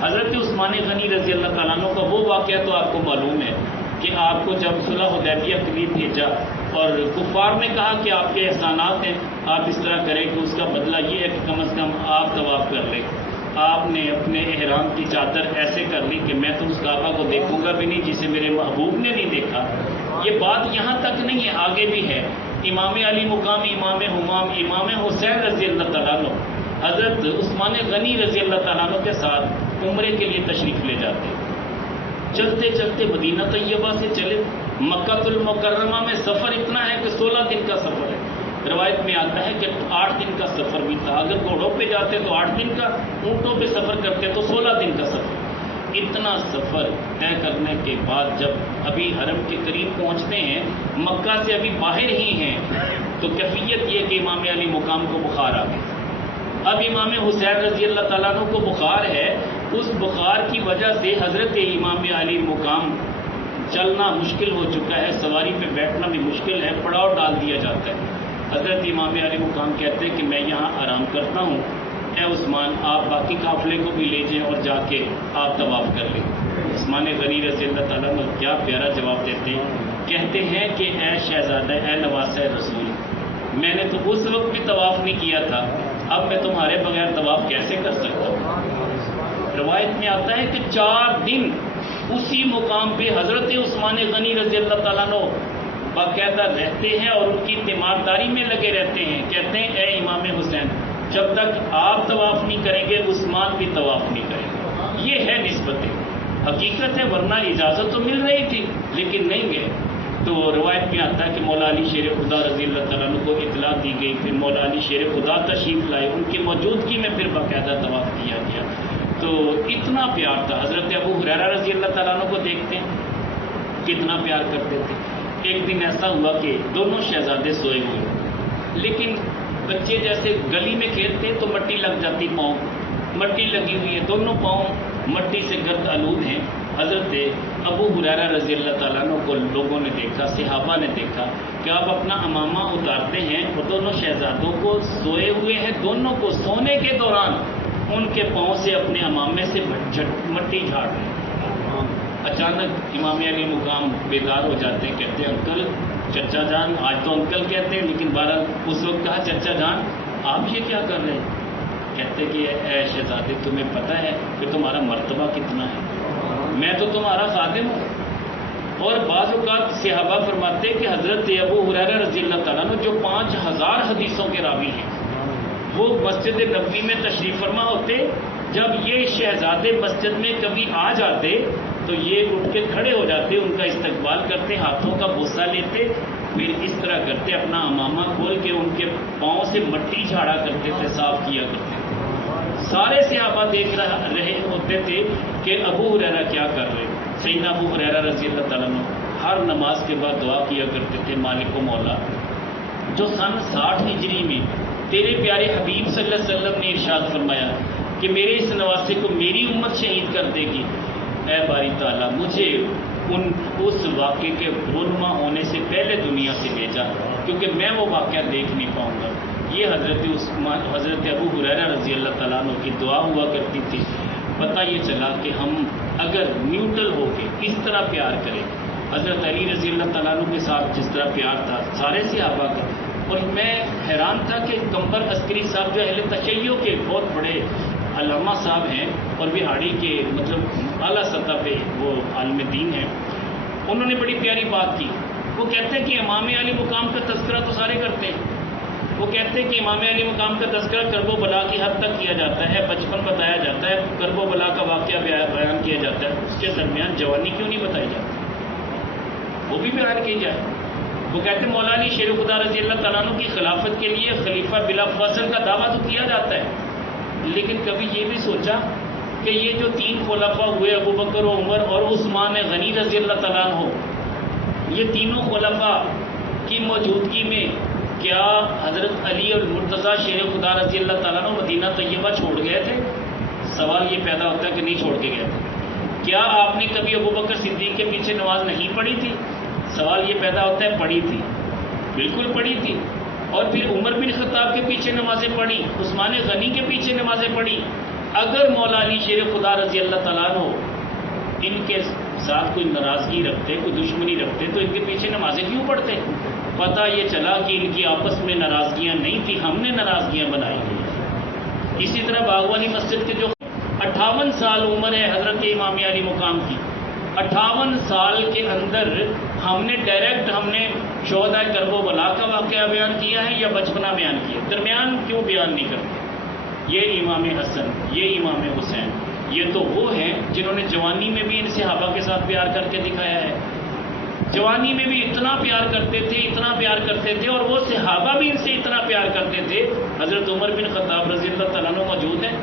حضرت عثمان غنی رضی اللہ تعالیٰ عنہ کا وہ واقعہ تو آپ کو معلوم ہے کہ آپ کو جب صلح حدیبیہ کے لیے بھیجا اور کفار نے کہا کہ آپ کے احسانات ہیں، آپ اس طرح کریں کہ اس کا بدلہ یہ ہے کہ کم از کم آپ طواف کر لیں۔ آپ نے اپنے احرام کی چادر ایسے کر لی کہ میں تو اس کعبہ کو دیکھوں گا بھی نہیں جسے میرے محبوب نے نہیں دیکھا۔ یہ بات یہاں تک نہیں ہے، آگے بھی ہے امام علی مقام امام حمام امام حسین رضی اللہ تعالیٰ عنہ حضرت عثمان غنی رضی اللہ تعالیٰ عنہ کے ساتھ عمرے کے لیے تشریف لے جاتے. چلتے چلتے مدینہ طیبہ سے چلے، مکہ المکرمہ میں سفر اتنا ہے کہ 16 دن کا سفر ہے. روایت میں آتا ہے کہ 8 دن کا سفر بھی تھا. اگر گھوڑوں پہ جاتے تو 8 دن کا، اونٹوں پہ سفر کرتے تو 16 دن کا سفر. اتنا سفر طے کرنے کے بعد جب ابھی حرم کے قریب پہنچتے ہیں، مکہ سے ابھی باہر ہی ہیں، تو کیفیت یہ کہ امام علی مقام کو بخار آ گئی. اب امام حسین رضی اللہ تعالیٰ عنہ کو بخار ہے. اس بخار کی وجہ سے حضرت امام علی مقام چلنا مشکل ہو چکا ہے، سواری پہ بیٹھنا بھی مشکل ہے، پڑاؤ ڈال دیا جاتا ہے. حضرت امام علی مقام کہتے ہیں کہ میں یہاں آرام کرتا ہوں، اے عثمان آپ باقی قافلے کو بھی لے جائیں اور جا کے آپ طواف کر لیں. عثمان غنی رضی اللہ تعالیٰ عنہ کیا پیارا جواب دیتے ہیں. کہتے ہیں کہ اے شہزادہ، اے نواسہ رسول، میں نے تو اس وقت بھی طواف نہیں کیا تھا، اب میں تمہارے بغیر طواف کیسے کر سکتا ہوں. روایت میں آتا ہے کہ 4 دن اسی مقام پہ حضرت عثمان غنی رضی اللہ تعالیٰ عنہ باقاعدہ رہتے ہیں اور ان کی تیمارداری میں لگے رہتے ہیں. کہتے ہیں اے امام حسین، جب تک آپ طواف نہیں کریں گے عثمان بھی طواف نہیں کریں گے. یہ ہے نسبت، حقیقت ہے، ورنہ اجازت تو مل رہی تھی لیکن نہیں گئے. تو روایت میں آتا ہے کہ مولا علی شیر خدا رضی اللہ تعالیٰ عنہ کو اطلاع دی گئی. پھر مولا علی شیر خدا تشریف لائے، ان کی موجودگی میں پھر باقاعدہ طواف کیا گیا. تو اتنا پیار تھا. حضرت ابو ہریرہ رضی اللہ تعالیٰ عنہ کو دیکھتے ہیں کتنا پیار کرتے تھے. ایک دن ایسا ہوا کہ دونوں شہزادے سوئے ہوئے، لیکن بچے جیسے گلی میں کھیلتے ہیں تو مٹی لگ جاتی، پاؤں مٹی لگی ہوئی ہے، دونوں پاؤں مٹی سے گرد آلود ہیں. حضرت ابو ہریرہ رضی اللہ تعالیٰ عنہ کو لوگوں نے دیکھا، صحابہ نے دیکھا کہ آپ اپنا امامہ اتارتے ہیں اور دونوں شہزادوں کو سوئے ہوئے ہیں، دونوں کو سونے کے دوران ان کے پاؤں سے اپنے امامے سے مٹی جھاڑ رہے ہیں. اچانک امام علی مقام بیدار ہو جاتے ہیں. کہتے ہیں انکل، چچا جان، آج تو انکل کہتے ہیں لیکن بہرحال اس وقت کہا چچا جان آپ یہ کیا کر رہے ہیں. کہتے کہ اے شہزادے تمہیں پتہ ہے کہ تمہارا مرتبہ کتنا ہے، میں تو تمہارا خادم ہوں. اور بعض اوقات صحابہ فرماتے ہیں کہ حضرت ابو ہریرہ رضی اللہ تعالیٰ عنہ جو 5000 حدیثوں کے راوی ہیں، وہ مسجد نبوی میں تشریف فرما ہوتے. جب یہ شہزادے مسجد میں کبھی آ جاتے تو یہ اٹھ کے کھڑے ہو جاتے، ان کا استقبال کرتے، ہاتھوں کا بوسہ لیتے، پھر اس طرح کرتے، اپنا امامہ کھول کے ان کے پاؤں سے مٹی جھاڑا کرتے تھے، صاف کیا کرتے تھے. سارے صحابہ دیکھ رہے ہوتے تھے کہ ابو ہریرہ کیا کر رہے. سیدنا ابو ہریرہ رضی اللہ تعالیٰ عنہ ہر نماز کے بعد دعا کیا کرتے تھے، مالک و مولا، جو سن 60 ہجری میں تیرے پیارے حبیب صلی اللہ علیہ وسلم نے ارشاد فرمایا کہ میرے اس نواسے کو میری امت شہید کر دے گی. اے باری تعالیٰ مجھے اس واقعے کے رونما ہونے سے پہلے دنیا سے بھیجا، کیونکہ میں وہ واقعہ دیکھ نہیں پاؤں گا. یہ حضرت ابو ہریرہ رضی اللہ تعالیٰ عنہ کی دعا ہوا کرتی تھی. پتہ یہ چلا کہ ہم اگر نیوٹرل ہو کے اس طرح پیار کریں، حضرت علی رضی اللہ تعالیٰ عنہ کے ساتھ جس طرح پیار تھا سارے صحابہ کا. اور میں حیران تھا کہ قمر عسکری صاحب جو اہل تشیع کے بہت بڑے علامہ صاحب ہیں اور بہاڑی کے مطلب اعلیٰ سطح پہ وہ عالم دین ہیں، انہوں نے بڑی پیاری بات کی. وہ کہتے ہیں کہ امام علی مقام کا تذکرہ تو سارے کرتے ہیں. وہ کہتے ہیں کہ امام علی مقام کا تذکرہ کرب و بلا کی حد تک کیا جاتا ہے، بچپن بتایا جاتا ہے، کرب و بلا کا واقعہ بیان کیا جاتا ہے، اس کے درمیان جوانی کیوں نہیں بتائی جاتی، وہ بھی بیان کی جائے. وہ کہتے ہیں مولا علی شیر خدا رضی اللہ تعالیٰ عنہ کی خلافت کے لیے خلیفہ بلا فصل کا دعویٰ تو کیا جاتا ہے، لیکن کبھی یہ بھی سوچا کہ یہ جو 3 خلفاء ہوئے، ابو بکر و عمر اور عثمان غنی رضی اللہ تعالیٰ عنہ، یہ تینوں خلفاء کی موجودگی میں کیا حضرت علی اور مرتضیٰ شیر خدا رضی اللہ تعالیٰ عنہ مدینہ طیبہ چھوڑ گئے تھے؟ سوال یہ پیدا ہوتا ہے کہ نہیں چھوڑ کے گئے تھے. کیا آپ نے کبھی ابو بکر صدیق کے پیچھے نماز نہیں پڑھی تھی؟ سوال یہ پیدا ہوتا ہے پڑھی تھی، بالکل پڑھی تھی. اور پھر عمر بن خطاب کے پیچھے نمازیں پڑھی، عثمان غنی کے پیچھے نمازیں پڑھی. اگر مولا علی شیر خدا رضی اللہ تعالیٰ عنہ ان کے ساتھ کوئی ناراضگی رکھتے، کوئی دشمنی رکھتے تو ان کے پیچھے نمازیں کیوں پڑھتے؟ پتہ یہ چلا کہ ان کی آپس میں ناراضگیاں نہیں تھی، ہم نے ناراضگیاں بنائی ہیں. اسی طرح باغ والی مسجد کے جو 58 سال عمر ہے حضرت امام علی مقام کی، 58 سال کے اندر ہم نے شہداء کرب و بلا کا واقعہ بیان کیا ہے یا بچپنا بیان کیا؟ درمیان کیوں بیان نہیں کرتے؟ یہ امام حسن، یہ امام حسین، یہ تو وہ ہیں جنہوں نے جوانی میں بھی ان صحابہ کے ساتھ پیار کر کے دکھایا ہے. جوانی میں بھی اتنا پیار کرتے تھے، اتنا پیار کرتے تھے، اور وہ صحابہ بھی ان سے اتنا پیار کرتے تھے. حضرت عمر بن خطاب رضی اللہ تعالیٰ عنہ موجود ہیں،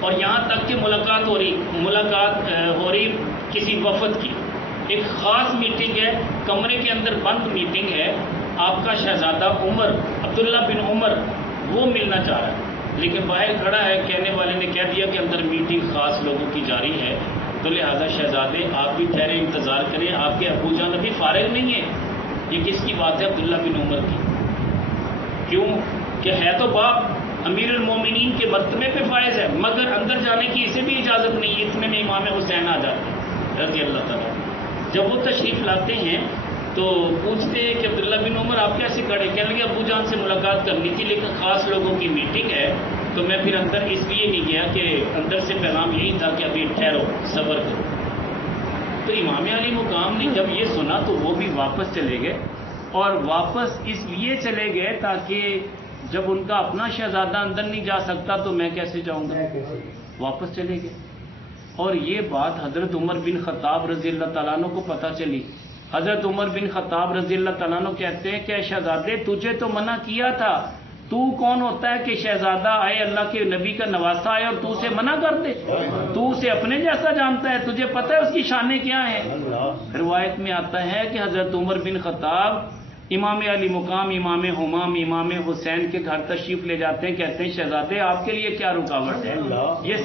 اور یہاں تک کہ ملاقات ہو رہی کسی وفد کی، ایک خاص میٹنگ ہے، کمرے کے اندر بند میٹنگ ہے، آپ کا شہزادہ عمر، عبداللہ بن عمر، وہ ملنا چاہ رہا ہے، لیکن باہر کھڑا ہے. کہنے والے نے کہہ دیا کہ اندر میٹنگ خاص لوگوں کی جاری ہے، تو لہذا شہزادے آپ بھی ٹھہرے، انتظار کریں، آپ کے ابو جان ابھی فارغ نہیں ہیں. یہ کس کی بات ہے؟ عبداللہ بن عمر کی. کیوں کہ ہے تو باپ امیر المومنین کے مرتبے پہ فائز ہے، مگر اندر جانے کی اسے بھی اجازت نہیں ہے. اتنے میں امام حسین آ جاتے ہیں رضی اللہ تعالیٰ. جب وہ تشریف لاتے ہیں تو پوچھتے ہیں کہ عبداللہ بن عمر آپ کیسے کھڑے؟ کہنے لگے ابو جان سے ملاقات کرنی تھی، لیکن خاص لوگوں کی میٹنگ ہے، تو میں پھر اندر اس لیے نہیں گیا کہ اندر سے پیغام یہی تھا کہ ابھی ٹھہرو، صبر کرو. تو امام علی مقام نے جب یہ سنا تو وہ بھی واپس چلے گئے، اور واپس اس لیے چلے گئے تاکہ جب ان کا اپنا شہزادہ اندر نہیں جا سکتا تو میں کیسے جاؤں گا. واپس چلے گئے. اور یہ بات حضرت عمر بن خطاب رضی اللہ تعالیٰ عنہ کو پتہ چلی. حضرت عمر بن خطاب رضی اللہ تعالیٰ عنہ کہتے ہیں کہ شہزادے تجھے تو منع کیا تھا، تو کون ہوتا ہے کہ شہزادہ آئے، اللہ کے نبی کا نواسا آئے، اور تو اسے منع کر دے؟ تو اسے اپنے جیسا جانتا ہے، تجھے پتہ ہے اس کی شانیں کیا ہیں. روایت میں آتا ہے کہ حضرت عمر بن خطاب امام علی مقام، امام حمام، امام حسین کے گھر تشریف لے جاتے ہیں. کہتے ہیں شہزادے آپ کے لیے کیا رکاوٹ ہے؟ یہ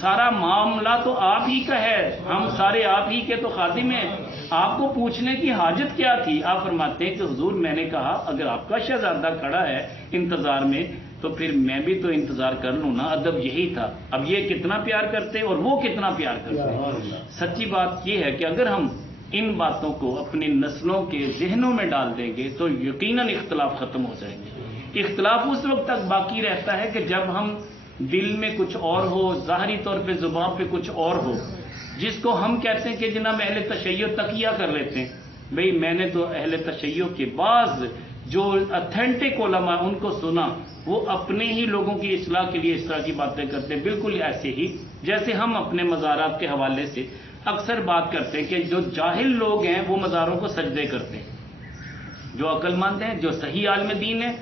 سارا معاملہ تو آپ ہی کا ہے، ہم سارے آپ ہی کے تو خادم ہیں، آپ کو پوچھنے کی حاجت کیا تھی؟ آپ فرماتے ہیں کہ حضور میں نے کہا اگر آپ کا شہزادہ کھڑا ہے انتظار میں تو پھر میں بھی تو انتظار کر لوں نا. ادب یہی تھا. اب یہ کتنا پیار کرتے اور وہ کتنا پیار کرتے. سچی بات یہ ہے کہ اگر ہم ان باتوں کو اپنی نسلوں کے ذہنوں میں ڈال دیں گے تو یقیناً اختلاف ختم ہو جائیں گے. اختلاف اس وقت تک باقی رہتا ہے کہ جب ہم دل میں کچھ اور ہو، ظاہری طور پہ زبان پہ کچھ اور ہو، جس کو ہم کہتے ہیں کہ جناب اہل تشیع تقیہ کر لیتے ہیں. بھئی میں نے تو اہل تشیع کے بعض جو اتھینٹک علماء ان کو سنا، وہ اپنے ہی لوگوں کی اصلاح کے لیے اس طرح کی باتیں کرتے ہیں، بالکل ایسے ہی جیسے ہم اپنے مزارات کے حوالے سے اکثر بات کرتے ہیں کہ جو جاہل لوگ ہیں وہ مزاروں کو سجدے کرتے ہیں، جو عقل مند ہیں، جو صحیح عالم دین ہیں،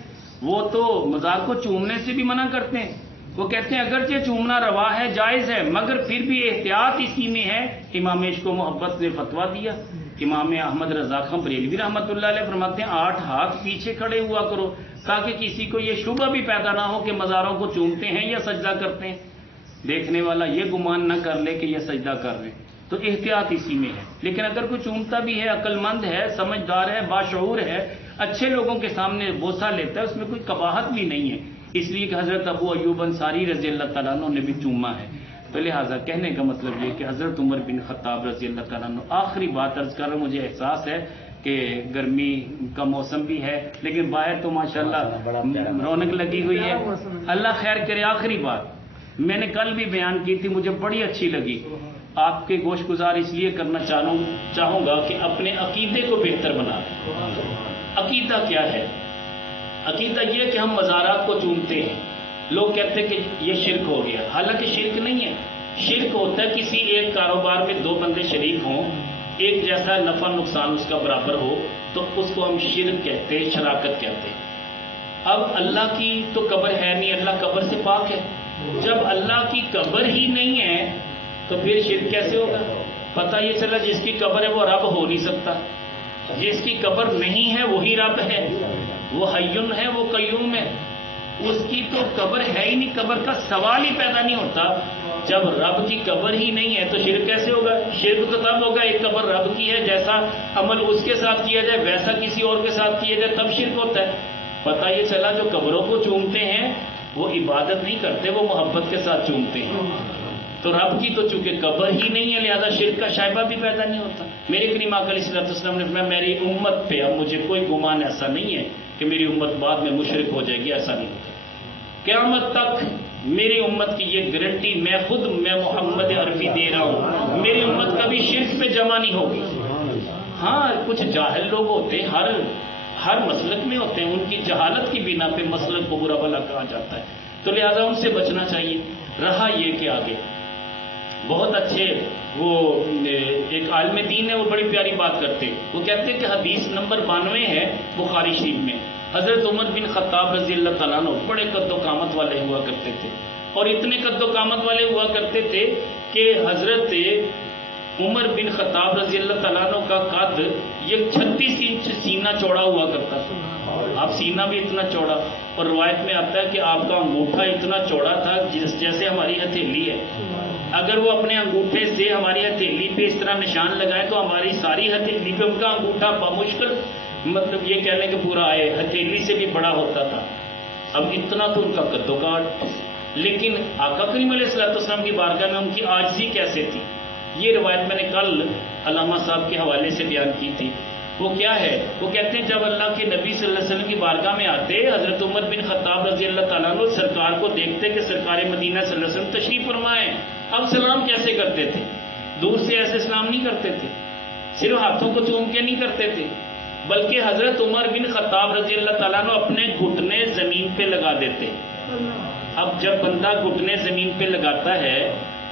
وہ تو مزار کو چومنے سے بھی منع کرتے ہیں. وہ کہتے ہیں اگرچہ چومنا روا ہے، جائز ہے، مگر پھر بھی احتیاط اسی میں ہے. امام عشق و محبت نے فتویٰ دیا. امام احمد رضا خان بریلوی رحمۃ اللہ علیہ فرماتے ہیں 8 ہاتھ پیچھے کھڑے ہوا کرو تاکہ کسی کو یہ شبہ بھی پیدا نہ ہو کہ مزاروں کو چومتے ہیں یا سجدہ کرتے ہیں. دیکھنے والا یہ گمان نہ کر لے کہ یہ سجدہ کر رہے ہیں. تو احتیاط اسی میں ہے. لیکن اگر کوئی چومتا بھی ہے، عقل مند ہے، سمجھدار ہے، باشعور ہے، اچھے لوگوں کے سامنے بوسہ لیتا ہے، اس میں کوئی قباحت بھی نہیں ہے. اس لیے کہ حضرت ابو ایوب انصاری رضی اللہ تعالیٰ عنہ نے بھی چوما ہے. تو لہٰذا کہنے کا مطلب یہ کہ حضرت عمر بن خطاب رضی اللہ تعالیٰ عنہ، آخری بات عرض کر رہا ہوں، مجھے احساس ہے کہ گرمی کا موسم بھی ہے لیکن باہر تو ماشاءاللہ رونق لگی ہوئی ہے، اللہ خیر کرے. آخری بات میں نے کل بھی بیان کی تھی، مجھے بڑی اچھی لگی. آپ کے گوش گزار اس لیے کرنا چاہوں گا کہ اپنے عقیدے کو بہتر بنا لیں. عقیدہ کیا ہے؟ عقیدہ یہ کہ ہم مزارات کو چومتے ہیں. لوگ کہتے ہیں کہ یہ شرک ہو گیا، حالانکہ شرک نہیں ہے. شرک ہوتا ہے کسی ایک کاروبار میں 2 بندے شریک ہوں، ایک جیسا نفع نقصان اس کا برابر ہو، تو اس کو ہم شرک کہتے ہیں، شراکت کہتے ہیں. اب اللہ کی تو قبر ہے نہیں، اللہ قبر سے پاک ہے. جب اللہ کی قبر ہی نہیں ہے تو پھر شرک کیسے ہوگا؟ پتہ یہ چلا جس کی قبر ہے وہ رب ہو نہیں سکتا، جس کی قبر نہیں ہے وہی رب ہے. وہ حیٌ ہے، وہ قیوم ہے، اس کی تو قبر ہے ہی نہیں، قبر کا سوال ہی پیدا نہیں ہوتا. جب رب کی قبر ہی نہیں ہے تو شرک کیسے ہوگا؟ شرک تو تب ہوگا ایک قبر رب کی ہے، جیسا عمل اس کے ساتھ کیا جائے ویسا کسی اور کے ساتھ کیا جائے تب شرک ہوتا ہے. پتہ یہ چلا جو قبروں کو چومتے ہیں وہ عبادت نہیں کرتے، وہ محبت کے ساتھ چومتے ہیں. تو رب کی تو چونکہ قبر ہی نہیں ہے لہذا شرک کا شائبہ بھی پیدا نہیں ہوتا. میرے کریم آقا علیہ الصلوۃ والسلام نے فرمایا میری امت پہ اب مجھے کوئی گمان ایسا نہیں ہے کہ میری امت بعد میں مشرک ہو جائے گی، ایسا نہیں ہوتا. قیامت تک میری امت کی یہ گارنٹی میں محمد عرفی دے رہا ہوں، میری امت کبھی شرک پہ جمع نہیں ہوگی. ہاں کچھ جاہل لوگ ہوتے ہیں، ہر مسلک میں ہوتے ہیں، ان کی جہالت کی بنا پہ مسلک کو برا بھلا کہا جاتا ہے، تو لہذا ان سے بچنا چاہیے۔ رہا یہ کہ آگے بہت اچھے وہ ایک عالم دین ہے، وہ بڑی پیاری بات کرتے، وہ کہتے ہیں کہ حدیث نمبر 92 ہے بخاری شریف میں، حضرت عمر بن خطاب رضی اللہ تعالیٰ عنہ بڑے قد و قامت والے ہوا کرتے تھے، اور اتنے قد و قامت والے ہوا کرتے تھے کہ حضرت عمر بن خطاب رضی اللہ تعالیٰ عنہ کا قد یہ 36 انچ سینہ چوڑا ہوا کرتا تھا، آپ سینہ بھی اتنا چوڑا، اور روایت میں آتا ہے کہ آپ کا انگوٹھا اتنا چوڑا تھا جیسے ہماری ہتھیلی ہے، اگر وہ اپنے انگوٹھے سے ہماری ہتھیلی پہ اس طرح نشان لگائے تو ہماری ساری ہتھیلی پہ ان کا انگوٹھا بمشکل مطلب یہ کہہ لیں کہ پورا آئے، ہتھیلی سے بھی بڑا ہوتا تھا۔ اب اتنا تو ان کا قد و کاٹ، لیکن آقا کریم علیہ الصلوۃ والسلام کی بارگاہ میں ان کی عاجزی کیسے تھی، یہ روایت میں نے کل علامہ صاحب کے حوالے سے بیان کی تھی۔ وہ کیا ہے، وہ کہتے ہیں جب اللہ کے نبی صلی اللہ علیہ وسلم کی بارگاہ میں آتے، حضرت عمر بن خطاب رضی اللہ تعالیٰ عنہ سرکار کو دیکھتے کہ سرکار مدینہ صلی اللہ علیہ وسلم تشریف فرمائے، اب سلام کیسے کرتے تھے، دور سے ایسے سلام نہیں کرتے تھے، صرف ہاتھوں کو چوم کے نہیں کرتے تھے، بلکہ حضرت عمر بن خطاب رضی اللہ تعالیٰ عنہ اپنے گھٹنے زمین پہ لگا دیتے۔ اب جب بندہ گھٹنے زمین پہ لگاتا ہے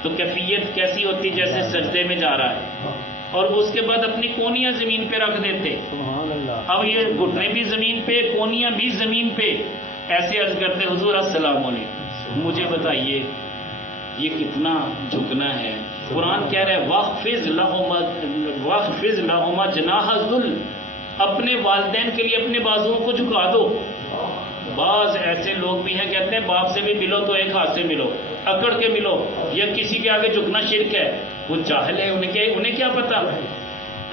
تو کیفیت کیسی ہوتی، جیسے سجدے میں جا رہا ہے، اور اس کے بعد اپنی کونیاں زمین پہ رکھ دیتے، اب یہ گھٹنے بھی زمین پہ، کونیاں بھی زمین پہ، ایسے عرض کرتے حضور السلام علیکم۔ مجھے بتائیے یہ کتنا جھکنا ہے۔ قرآن کہہ رہا ہے واخفض لہما جناح الذل، اپنے والدین کے لیے اپنے بازوؤں کو جھکا دو۔ بعض ایسے لوگ بھی ہیں کہتے ہیں باپ سے بھی ملو تو ایک ہاتھ سے ملو، اکڑ کے ملو، یا کسی کے آگے جھکنا شرک ہے، وہ جاہل ہے، انہیں کیا پتا۔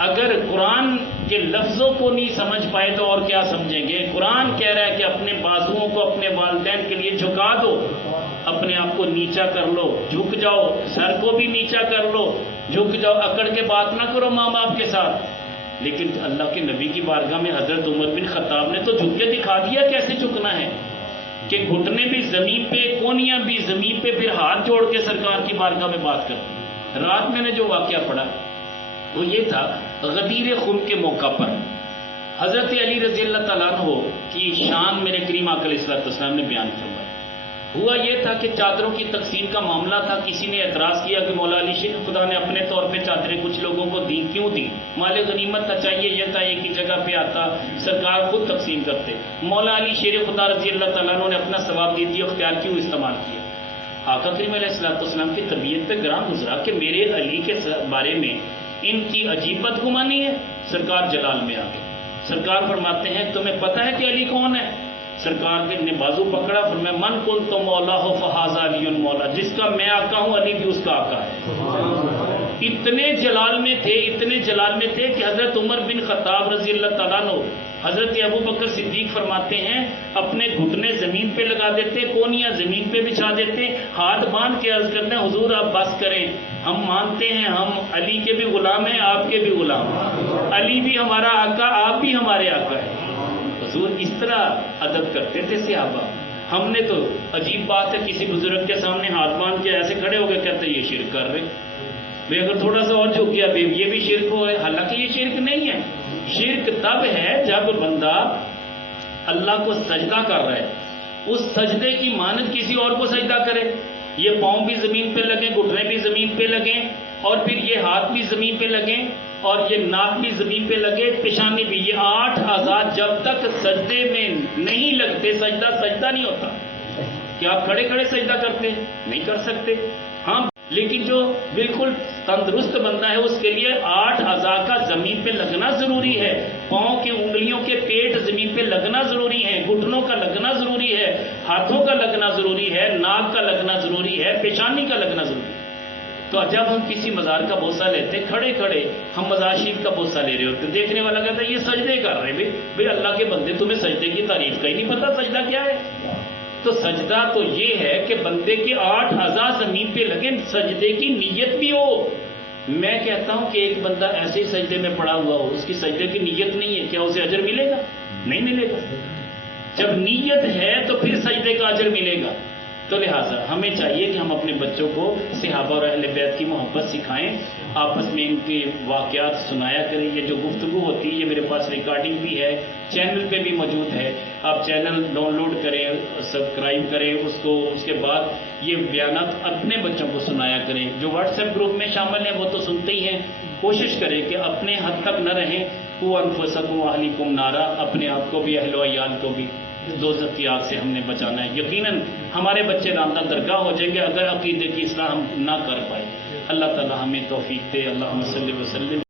اگر قرآن کے لفظوں کو نہیں سمجھ پائے تو اور کیا سمجھیں گے۔ قرآن کہہ رہا ہے کہ اپنے بازوؤں کو اپنے والدین کے لیے جھکا دو، اپنے آپ کو نیچا کر لو، جھک جاؤ، سر کو بھی نیچا کر لو، جھک جاؤ، اکڑ کے بات نہ کرو ماں باپ کے ساتھ۔ لیکن اللہ کے نبی کی بارگاہ میں حضرت عمر بن خطاب نے تو جھک کے دکھا دیا کیسے جھکنا ہے، کہ گھٹنے بھی زمین پہ، کونیاں بھی زمین پہ، پھر ہاتھ جوڑ کے سرکار کی بارگاہ میں بات کرتے۔ رات میں نے جو واقعہ پڑھا وہ یہ تھا، غدیر خم کے موقع پر حضرت علی رضی اللہ تعالیٰ عنہ کی شان میرے کریم آقا علیہ الصلوۃ والسلام نے بیان فرمائی۔ ہوا یہ تھا کہ چادروں کی تقسیم کا معاملہ تھا، کسی نے اعتراض کیا کہ مولا علی شیر خدا نے اپنے طور پہ چادریں کچھ لوگوں کو دی، کیوں دی؟ مال غنیمت کا چاہیے، یہ تھا ایک ہی جگہ پہ آتا، سرکار خود تقسیم کرتے۔ مولا علی شیر خدا رضی اللہ تعالیٰ عنہ نے اپنا ثواب دیتی اختیار کیوں استعمال کیا؟ آقا کریم علیہ الصلوۃ والسلام کی طبیعت پہ گراں گزرا کہ میرے علی کے بارے میں ان کی عجیب بدگمانی ہے۔ سرکار جلال میں آ گئے، سرکار فرماتے ہیں تمہیں پتہ ہے کہ علی کون ہے؟ سرکار نے بازو پکڑا، فرمایا من کنت مولا ہو فہذا علی مولا، جس کا میں آقا ہوں علی بھی اس کا آقا ہے۔ اتنے جلال میں تھے، اتنے جلال میں تھے کہ حضرت عمر بن خطاب رضی اللہ تعالیٰ عنہ حضرت ابو بکر صدیق فرماتے ہیں اپنے گھٹنے زمین پہ لگا دیتے، کونیاں زمین پہ بچھا دیتے، ہاتھ باندھ کے عرض کرتے ہیں حضور آپ بس کریں، ہم مانتے ہیں ہم علی کے بھی غلام ہیں، آپ کے بھی غلام ہیں، علی بھی ہمارا آقا، آپ بھی ہمارے آقا ہیں۔ حضور اس طرح ادب کرتے تھے صحابہ۔ ہم نے تو عجیب بات ہے کسی بزرگ کے سامنے ہاتھ باندھ کے ایسے کھڑے ہو گئے، کہتے ہیں یہ شرک کر رہے بھئی، اگر تھوڑا سا اور جھک گیا بھی یہ بھی شرک ہو ہے، حالانکہ یہ شرک نہیں ہے۔ شرک تب ہے جب بندہ اللہ کو سجدہ کر رہا ہے، اس سجدے کی مانند کسی اور کو سجدہ کرے، یہ پاؤں بھی زمین پہ لگیں، گھٹنے بھی زمین پہ لگیں، اور پھر یہ ہاتھ بھی زمین پہ لگیں، اور یہ ناک بھی زمین پہ لگے، پیشانی بھی، یہ 8 اعضاء جب تک سجدے میں نہیں لگتے سجدہ نہیں ہوتا۔ کیا آپ کھڑے کھڑے سجدہ کرتے؟ نہیں کر سکتے۔ ہاں، لیکن جو بالکل تندرست بندہ ہے اس کے لیے 8 اعضاء کا زمین پہ لگنا ضروری ہے، پاؤں کی انگلیوں کے پیٹ زمین پہ لگنا ضروری ہے، گھٹنوں کا لگنا ضروری ہے، ہاتھوں کا لگنا ضروری ہے، ناک کا لگنا ضروری ہے، پیشانی کا لگنا ضروری ہے۔ تو جب ہم کسی مزار کا بوسہ لیتے کھڑے کھڑے، ہم مزار شریف کا بوسہ لے رہے ہوتے، دیکھنے والا کہتا ہے یہ سجدے کر رہے بھئی اللہ کے بندے تمہیں سجدے کی تعریف کا ہی نہیں پتا سجدہ کیا ہے۔ تو سجدہ تو یہ ہے کہ بندے کے 8 اعضاء زمین پہ لگیں، سجدے کی نیت بھی ہو۔ میں کہتا ہوں کہ ایک بندہ ایسے ہی سجدے میں پڑا ہوا ہو، اس کی سجدے کی نیت نہیں ہے، کیا اسے اجر ملے گا؟ نہیں ملے گا۔ جب نیت ہے تو پھر سجدے کا اجر ملے گا۔ تو لہٰذا ہمیں چاہیے کہ ہم اپنے بچوں کو صحابہ اور اہل بیت کی محبت سکھائیں، آپس میں ان کے واقعات سنایا کریں. یہ جو گفتگو ہوتی ہے یہ میرے پاس ریکارڈنگ بھی ہے, چینل پہ بھی موجود ہے. آپ چینل ڈاؤن لوڈ کریں, سبسکرائب کریں اس کو. اس کے بعد یہ بیانات اپنے بچوں کو سنایا کریں. جو واٹس ایپ گروپ میں شامل ہیں وہ تو سنتے ہی ہیں. کوشش کریں کہ اپنے حد تک نہ رہیں. قوا انفسکم واہلیکم نارا, اپنے آپ کو بھی اہل و عیال کو بھی دوزخ کی آگ سے ہم نے بچانا ہے. یقیناً ہمارے بچے راندہ درگاہ ہو جائیں گے اگر عقیدے کی اصلاح ہم نہ کر پائے. اللہ تعالی ہمیں توفیق دے. اللہم صلی وسلم